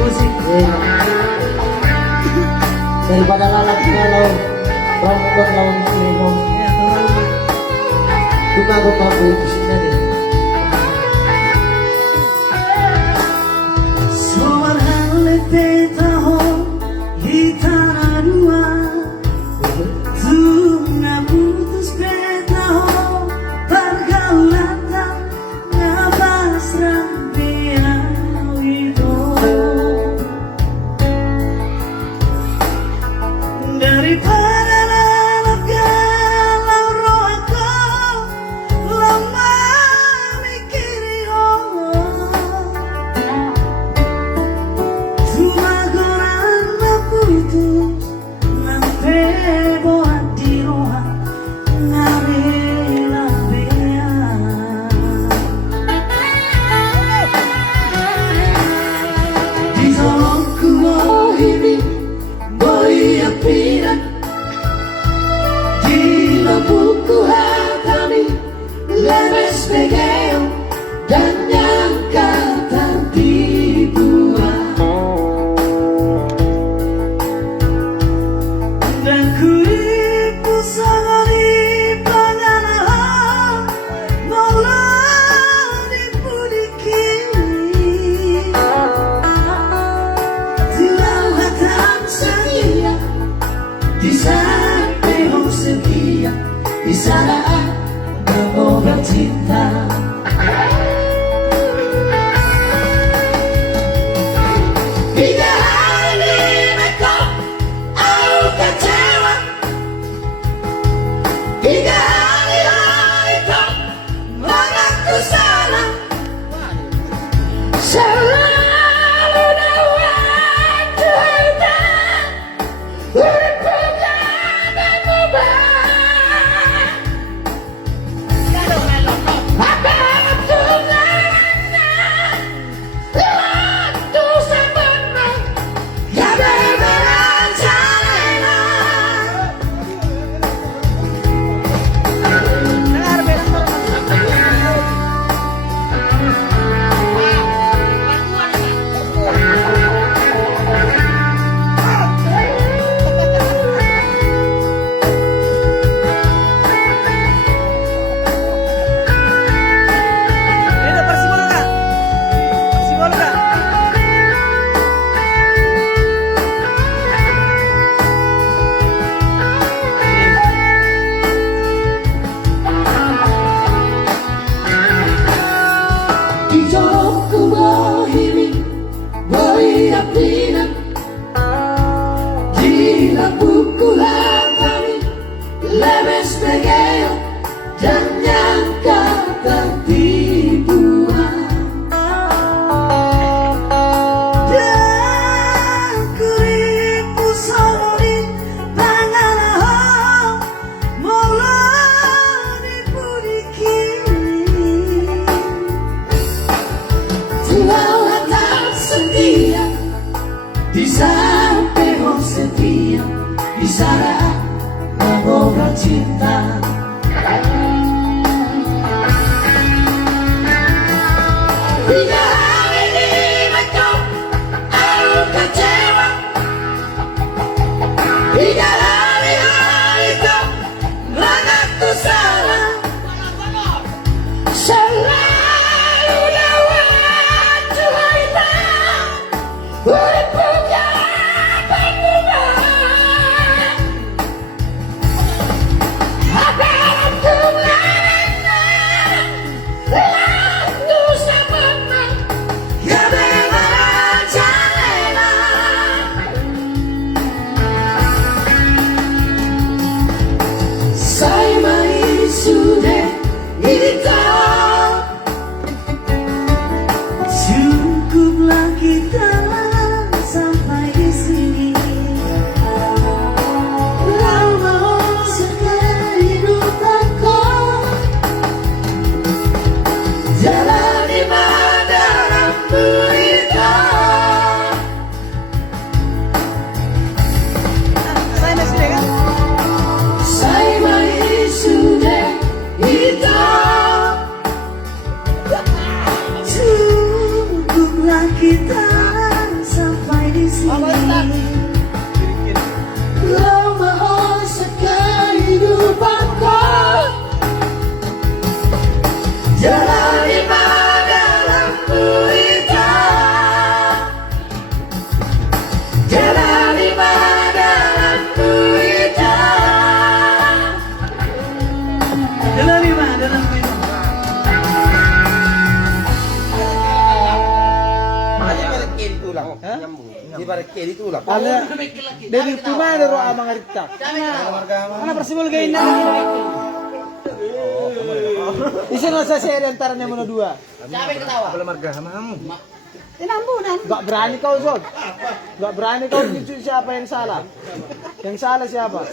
musik. Daripada lalap kalau rombongan lawan selimut. Ya, teman-teman. Cuma aku pakai di sini deh. Soalnya tahu kita dua tuh nggak putus tahu pergaulan tak ngabasran dia itu daripada lalap galau rohku lama mikiri cuma gorana putus nanti buat di roha ngarela bea di tolongku ini boy apiran di lampuku hatami lemes begeo dan nyangka tanti buah dan kuriku sangari panganah malah dipudiki Tilawatan setia di samping setia di saat mengobrol cinta hingga hari ini kau aku kecewa hingga hari kau mengaku salah selalu dalam cerita berpegang dan berubah apa tunangannya waktu sebenarnya ya berbeda caranya di jokku bohimi boy apina di lampuku hatami lemes begeo dan nyangka tertipuan dan kuriku sorry panganah mulai dipudiki Tilawatan setia di samping setia di saat mengobrol cinta hingga hari ini kau aku kecewa hingga hari kau mengaku salah selalu dalam cerita berpegang dan berubah apa tunangannya waktu sebenarnya ya berbeda caranya saya mai sudah kita cukuplah kita sampai di sini lama sekali hidup aku jalan di mana berita saya mai sudah kita cukuplah kita jalan lima dalam berita, jalan lima dalam berita, jalan lima dalam berita. Ada dari mana dari amang arita? Mana persimul gain na? Isa na sa seri antaranya mana dua. Gak berani kau Zod. Gak berani kau jujur siapa yang salah. Yang salah siapa?